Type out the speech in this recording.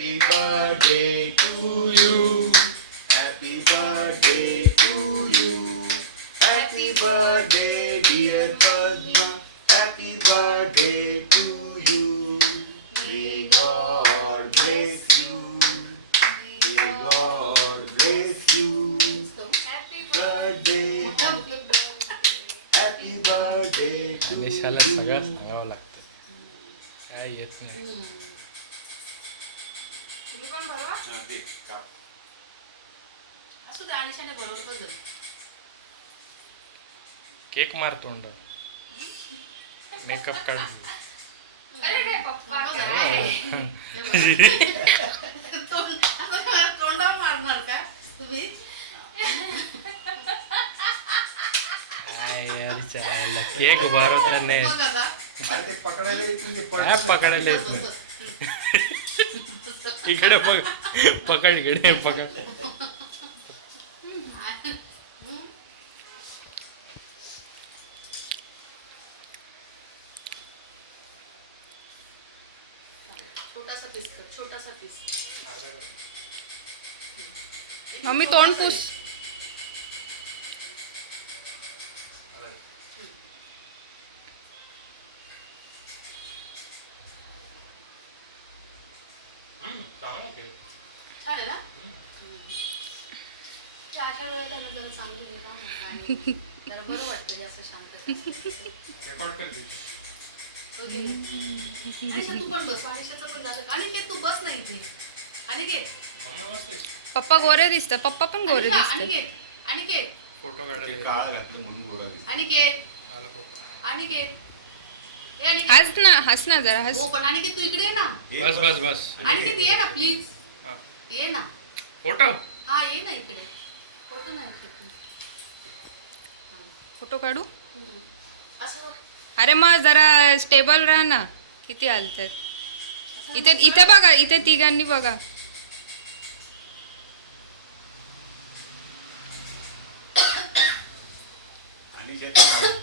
Happy birthday to you. Happy birthday to you. Happy birthday dear Padma. Happy birthday to you. May God bless you. May God bless you. Birthday. Happy birthday to अनिशाला you. सगळं सांगावं लागतं, काय येत नाही. हा, ते काप. असू दे अनिशाने बरोबर बघ. केक मार तोंड, मेकअप काढ. अरे काय पप्पा तोंडावर मारणार का तुम्ही? काय यार चायला केक उभारवता नाही बघ आता. अरे ते पकडायला येत नाही, काय पकडायला येत नाही. इकडे बघ, पकड इकडे पकड. छोटासा पीस कर, छोटासा पीस. मम्मी तोंड पुस. छान आहे ना? ते अशा वेळेला ना जरा सांगून घे का आणि जरा बरं वाटतं जास्त शांत. अनिशा तू पण बस, अनिशाचं पण झालं. अनिकेत तू बस नाही इथे. अनिकेत पप्पा गोरे दिसतात, पप्पा पण गोरे दिसतात. अनिकेत अनिकेत ते काळ घातलं म्हणून गोरा दिसतो. अनिकेत अनिकेत ए अनिकेत. हस ना जरा हस. हो पण अनिकेत तू इकडे ये ना. बस बस बस. अनिकेत ये ना प्लीज. ये ना. फोटो हा ये ना इकडे. फोटो नाही उठत. फोटो काढू. असं बघ. अरे मग जरा स्टेबल राहा ना, किती हालतात. इथे इथे बघा, इथे तिघांनी बघा. आणि ज्याचं काळ